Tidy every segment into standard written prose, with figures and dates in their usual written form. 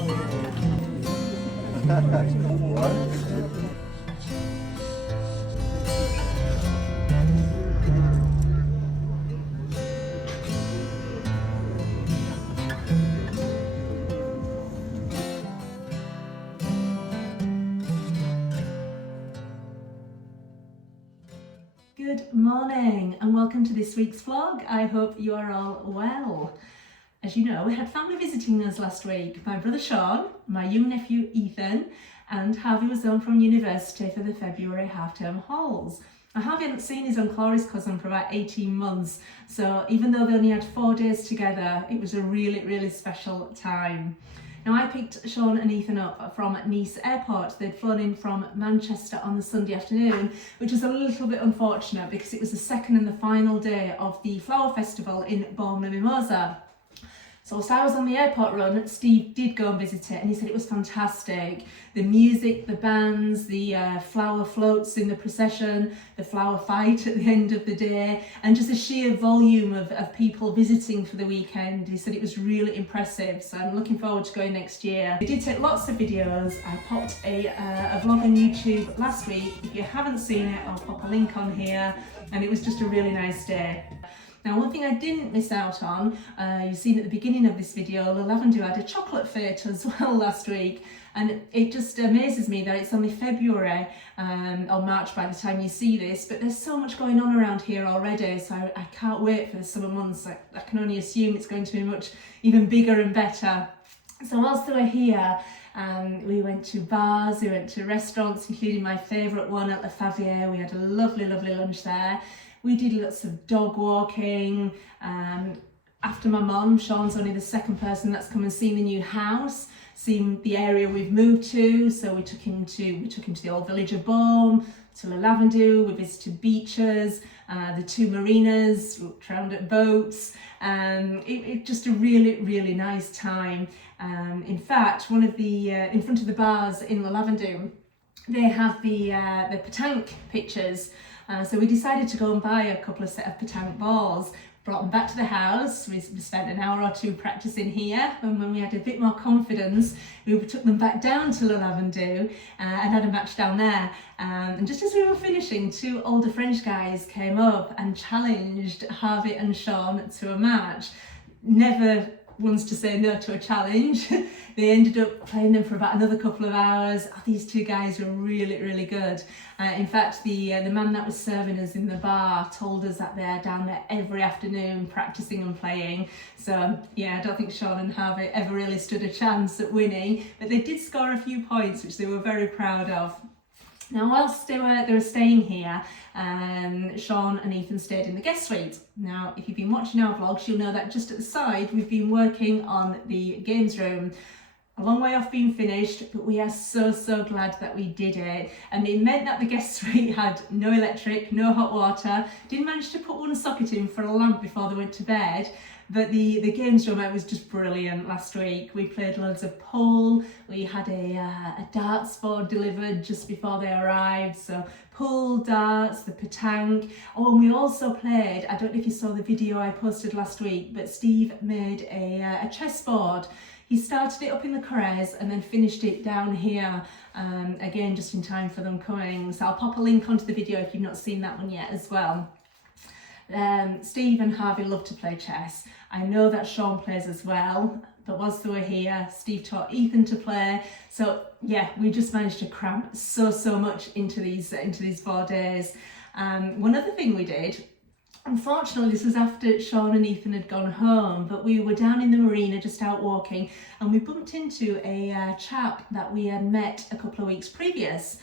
Good morning and welcome to this week's vlog. I hope you are all well. As you know, we had family visiting us last week. My brother Sean, my young nephew Ethan, and Harvey was home from university for the February half-term hauls. Now, Harvey hadn't seen his Uncle Laurie's cousin for about 18 months, so even though they only had 4 days together, it was a really special time. Now, I picked Sean and Ethan up from Nice Airport. They'd flown in from Manchester on the Sunday afternoon, which was a little bit unfortunate because it was the second and the final day of the Flower Festival in Mimosa. So whilst I was on the airport run, Steve did go and visit it and he said it was fantastic. The music, the bands, the flower floats in the procession, the flower fight at the end of the day, and just the sheer volume of people visiting for the weekend. He said it was really impressive, so I'm looking forward to going next year. We did take lots of videos. I popped a vlog on YouTube last week. If you haven't seen it, I'll pop a link on here, and it was just a really nice day. Now, one thing I didn't miss out on, you've seen at the beginning of this video, Lavender had a chocolate fete as well last week, and it just amazes me that it's only February or March by the time you see this, but there's so much going on around here already, so I can't wait for the summer months. I can only assume it's going to be much even bigger and better. So whilst they were here, we went to bars, we went to restaurants, including my favourite one at La Favier. We had a lovely lunch there. We did lots of dog walking. After my mum, Sean's only the second person that's come and seen the new house, seen the area we've moved to. So we took him to the old village of Beaume, to La Lavandou. We visited beaches, the 2 marinas, looked around at boats. It just a really nice time. In fact, one of the in front of the bars in La Lavandou, they have the pétanque pitches. So we decided to go and buy a couple of set of pétanque balls, brought them back to the house. We spent an hour or two practicing here, and when we had a bit more confidence, we took them back down to La Lavandou and had a match down there. And just as we were finishing, 2 older French guys came up and challenged Harvey and Sean to a match. Never wants to say no to a challenge. They ended up playing them for about another couple of hours. These 2 guys were really good. In fact, the man that was serving us in the bar told us that they're down there every afternoon practicing and playing. So yeah, I don't think Sean and Harvey ever really stood a chance at winning, but they did score a few points, which they were very proud of. Now, whilst they were staying here, Sean and Ethan stayed in the guest suite. Now, if you've been watching our vlogs, you'll know that just at the side, we've been working on the games room. A long way off being finished, but we are so glad that we did it. And it meant that the guest suite had no electric, no hot water. Didn't manage to put one socket in for a lamp before they went to bed. But the games room, it was just brilliant last week. We played loads of pool. We had a darts board delivered just before they arrived. So pool, darts, the pétanque. Oh, and we also played, I don't know if you saw the video I posted last week, but Steve made a chessboard. He started it up in the Corrèze and then finished it down here, again, just in time for them coming. So I'll pop a link onto the video if you've not seen that one yet as well. Steve and Harvey love to play chess. I know that Sean plays as well, but whilst they were here, Steve taught Ethan to play. So yeah, we just managed to cram so much into these 4 days. One other thing we did, unfortunately, this was after Sean and Ethan had gone home, but we were down in the marina just out walking, and we bumped into a chap that we had met a couple of weeks previous.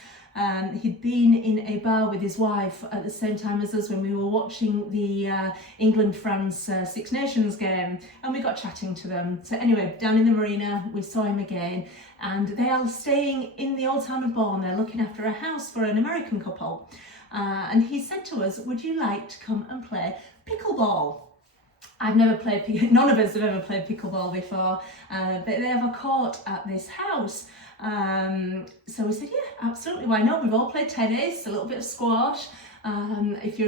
He'd been in a bar with his wife at the same time as us when we were watching the England-France Six Nations game, and we got chatting to them. So anyway, down in the marina, we saw him again, and they are staying in the old town of Beaune. They're looking after a house for an American couple. And he said to us, would you like to come and play pickleball? I've never played, none of us have ever played pickleball before, but they have a court at this house. So we said, yeah, absolutely, why not? We've all played tennis, a little bit of squash. I don't know if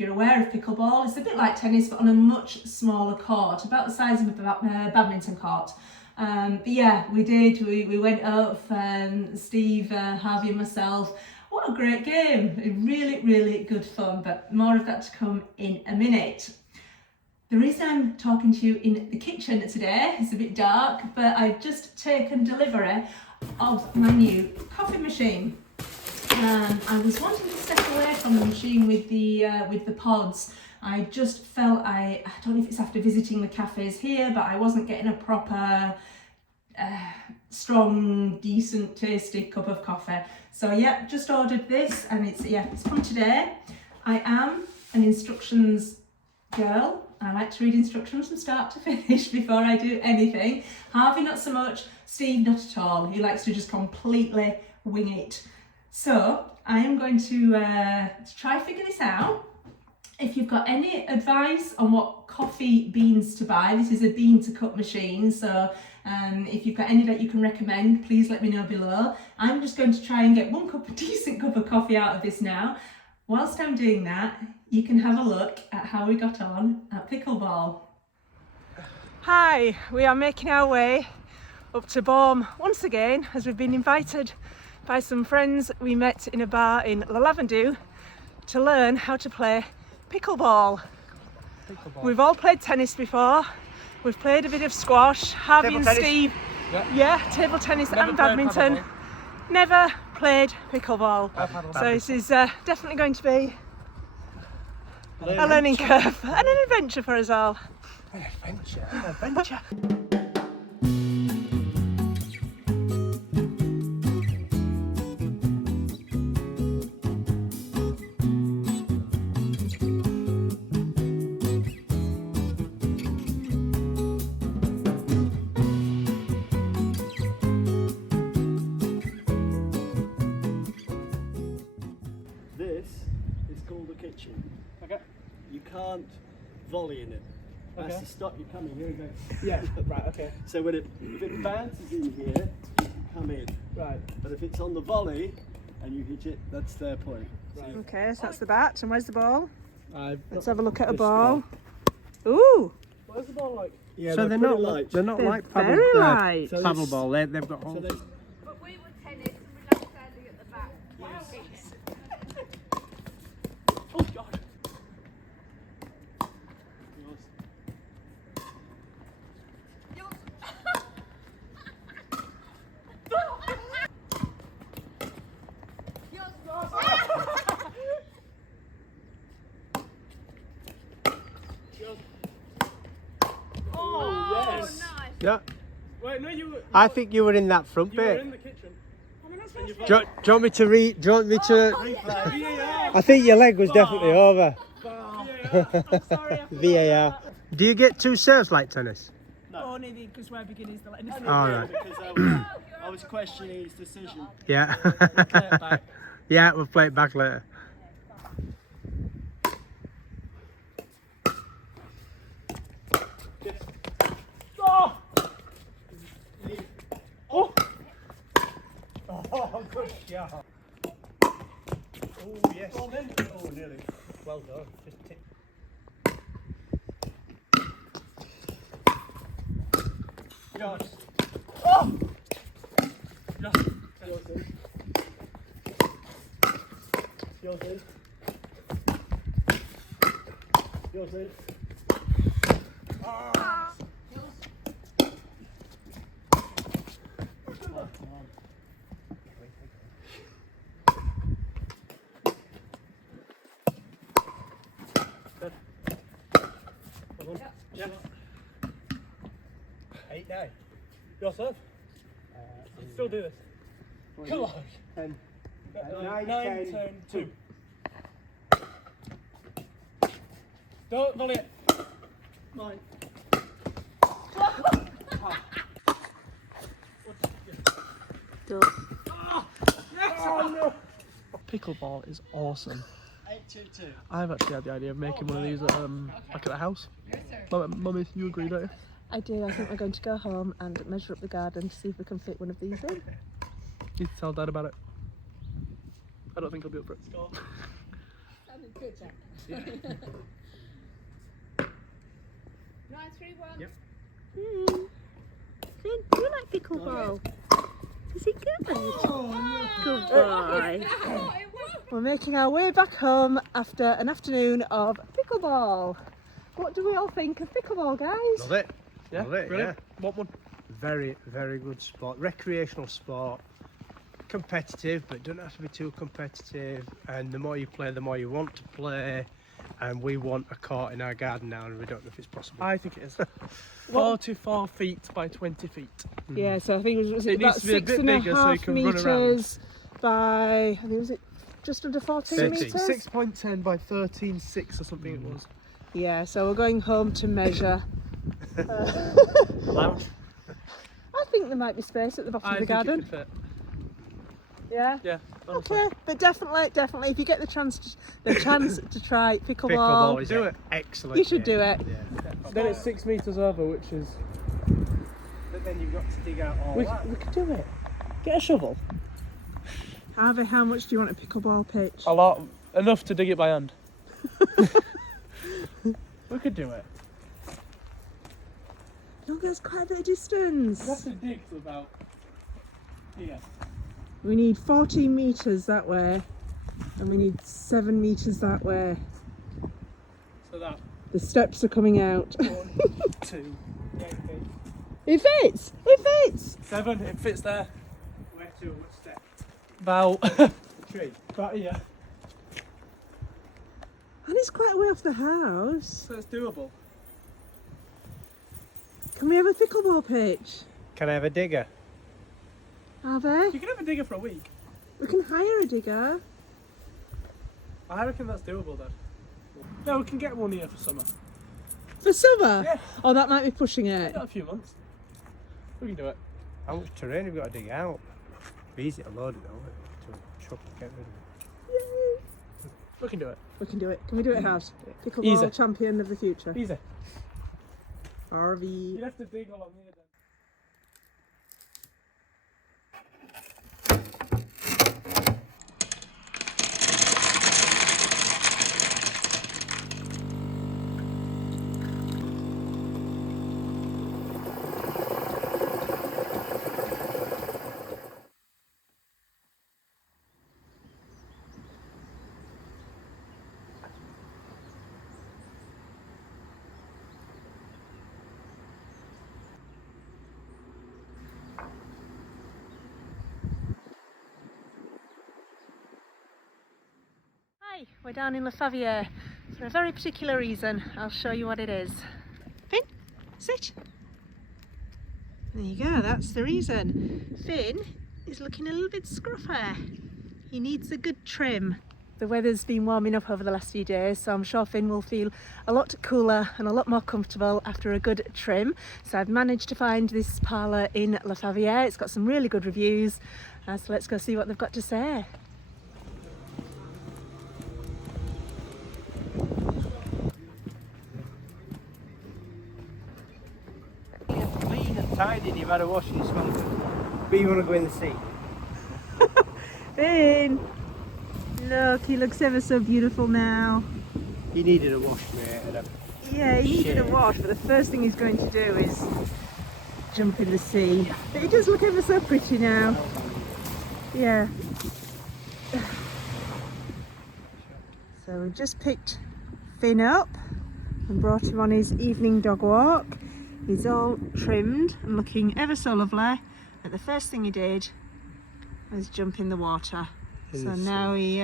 you're aware of pickleball, it's a bit like tennis but on a much smaller court, about the size of a badminton court. But yeah, we did. We went up, Steve, Harvey and myself. What a great game. Really, really good fun, but more of that to come in a minute. The reason I'm talking to you in the kitchen today is a bit dark, but I've just taken delivery of my new coffee machine. I was wanting to step away from the machine with the pods. I just felt I don't know if it's after visiting the cafes here, but I wasn't getting a proper strong, decent, tasty cup of coffee. So yeah, just ordered this, and it's come today. I am an instructions girl. I like to read instructions from start to finish before I do anything. Harvey not so much, Steve not at all. He likes to just completely wing it. So I am going to try figure this out. If you've got any advice on what coffee beans to buy, this is a bean to cup machine, so if you've got any that you can recommend, please let me know below. I'm just going to try and get a decent cup of coffee out of this now. Whilst I'm doing that, you can have a look at how we got on at Pickleball. Hi, we are making our way up to Bourne once again, as we've been invited by some friends we met in a bar in La Lavandou to learn how to play pickleball. We've all played tennis before, we've played a bit of squash, Harvey and Steve, yeah, table tennis and badminton. Never played pickleball. So this is definitely going to be a learning curve and an adventure for us all. An adventure. This is called a kitchen. Okay. You can't volley in it. That's Okay. to stop you coming. Here we go. Yeah, right, okay. So if it bounces in here, you can come in. Right. But if it's on the volley and you hit it, that's their point. Right. Okay, so that's the bat, and where's the ball? I've Let's have a look at a This ball. Ooh, Where's the ball like? Yeah, So they're pretty not light. they're not they're like paddle, very light. So paddle this- ball. They've got So holes. there's But we were tennis and we're not standing at the back. Oh god. Oh, yes. Nice. Yeah, Wait, no, you were. I think you were in that front You were bit. in the kitchen. Do you want me to read? Do you want me to? VAR. I think your leg was definitely over. VAR. I'm sorry. VAR. Do you get two serves like tennis? Only because we're beginners. All right. Because I was questioning his decision. Yeah. Play it back. Yeah, we'll play it back later. Oh! Oh! Oh, good shot. Oh, yes. Oh, nearly. Well done. Just tip. Josh. Oh! Josh. Yours in. Yours in. Yours in. Ah! Yeah. 8-9. Your serve. Still do this. Come on. 10. 9, 10, 2. Don't volley it. Mine. Oh no! Pickleball is awesome. 8-2-2. I've actually had the idea of making one of these at, back at the house. Mummy, you agree, don't you? I do. I think we're going to go home and measure up the garden to see if we can fit one of these in. Need to tell Dad about it. I don't think he'll be up for it. Score. Nice 3-1. Yep. Finn, do you like pickleball? Is it good? Good boy. We're making our way back home after an afternoon of pickleball. What do we all think of pickleball, guys? Love it. Yeah, Love it, brilliant. Want one? Very, very good sport. Recreational sport. Competitive, but don't have to be too competitive. And the more you play, the more you want to play. And we want a court in our garden now, and we don't know if it's possible. I think it is. 44 feet by 20 feet. Yeah, so I think it was It about needs to be a bit 6.5 bigger so you can run around. metres by, I think was it just under 14 13. metres? 6.10 by 13.6 or something it was. Yeah, so we're going home to measure. Lounge. I think there might be space at the bottom I of the think it garden. could fit. Yeah. Yeah. honestly. Okay, but definitely, if you get the chance to try pickleball, Pickleball is Do it. excellent. you should do it. Yeah. Then it's 6 metres over, which is. But then you've got to dig out all We that. could do it. Get a shovel. Harvey, how much do you want a pickleball pitch? A lot. Enough to dig it by hand. We could do it. Look, there's quite a bit of distance. We have to dig to about here. We need 14 metres that way, and we need 7 metres that way. So that The steps are coming out. 1, 2, It fits! It fits! 7. It fits there. Where to? What step? About. The tree. About here. And it's quite a way off the house. So it's doable. Can we have a pickleball pitch? Can I have a digger? Harvey? You can have a digger for a week. We can hire a digger. I reckon that's doable then. No, we can get one here for summer. For summer? Yeah. Oh, that might be pushing it. Got a few months. We can do it. How much terrain have we got to dig out? Be easy to load it though, to chuck and get rid of it. We can do it. We can do it. Can we do it, House? Pickleball Easy. champion of the future. Easy. Harvey. You'd have to dig along here then. Hi, we're down in La Favier for a very particular reason. I'll show you what it is. Finn, sit. There you go, that's the reason. Finn is looking a little bit scruffy. He needs a good trim. The weather's been warming up over the last few days, so I'm sure Finn will feel a lot cooler and a lot more comfortable after a good trim. So I've managed to find this parlour in La Favier. It's got some really good reviews, so let's go see what they've got to say. Clean and tidy, and you've had a wash and you smell good. But you want to go in the sea? Finn! Look, he looks ever so beautiful now. He needed a wash, mate. And Yeah, he needed a Shit. wash, but the first thing he's going to do is jump in the sea. But he does look ever so pretty now. Yeah. So we've just picked Finn up and brought him on his evening dog walk. He's all trimmed and looking ever so lovely. But the first thing he did was jump in the water. In So the now he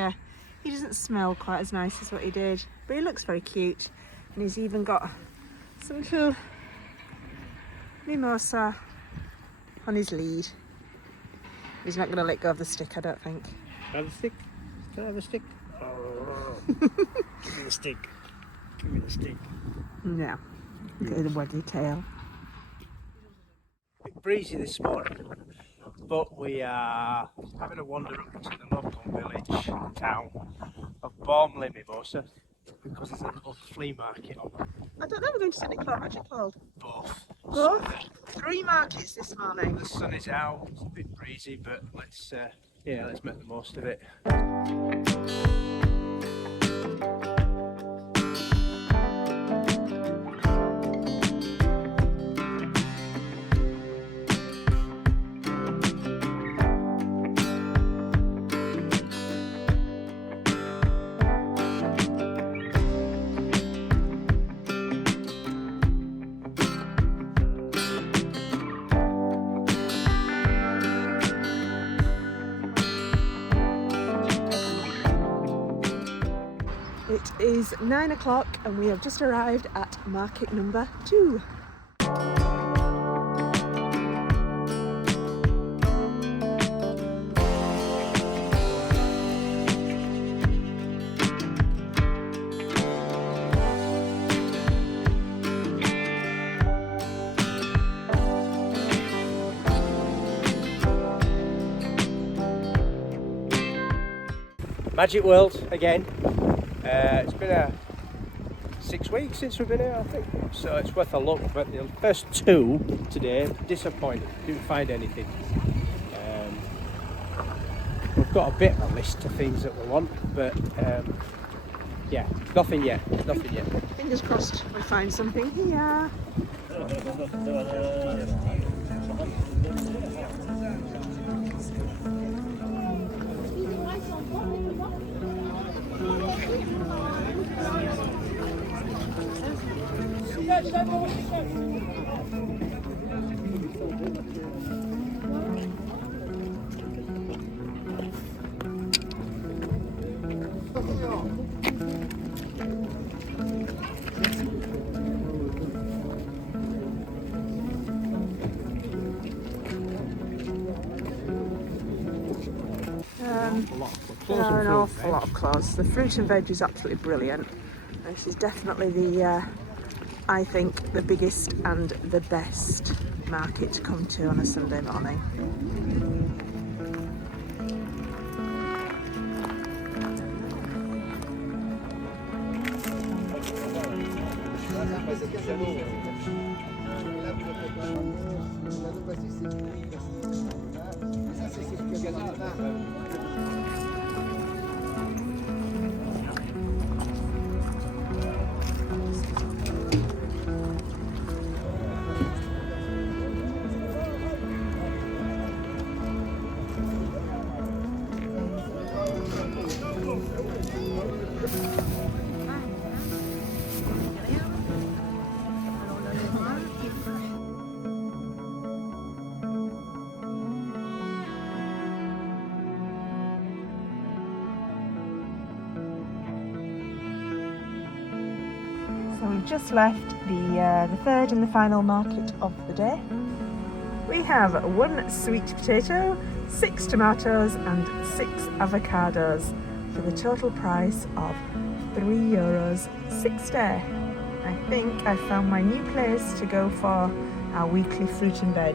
doesn't smell quite as nice as what he did, but he looks very cute. And he's even got some little mimosa on his lead. He's not going to let go of the stick, I don't think. have a stick. Can I have a stick? Oh. Give me the stick. Give me the stick. No. Look at the waggy tail. A bit breezy this morning, but we are having a wander up to the local village town of Bormley Mimosa because there's a little flea market on I don't know, we're going to St. Clair, what's it called? both. Both? 3 markets this morning. The sun is out, it's a bit breezy, but let's make the most of it. It is 9 o'clock and we have just arrived at market number 2. Magic World again. It's been 6 weeks since we've been here, I think, so it's worth a look. But the first 2 today, disappointed, didn't find anything. We've got a bit of a list of things that we want, but yeah, nothing yet. Fingers crossed we find something here. There are an awful lot of clothes. The fruit and veg is absolutely brilliant. This is definitely the, I think, the biggest and the best market to come to on a Sunday morning. So we've just left the third and the final market of the day. We have 1 sweet potato, 6 tomatoes and 6 avocados for the total price of €3.60. I think I found my new place to go for our weekly fruit and veg.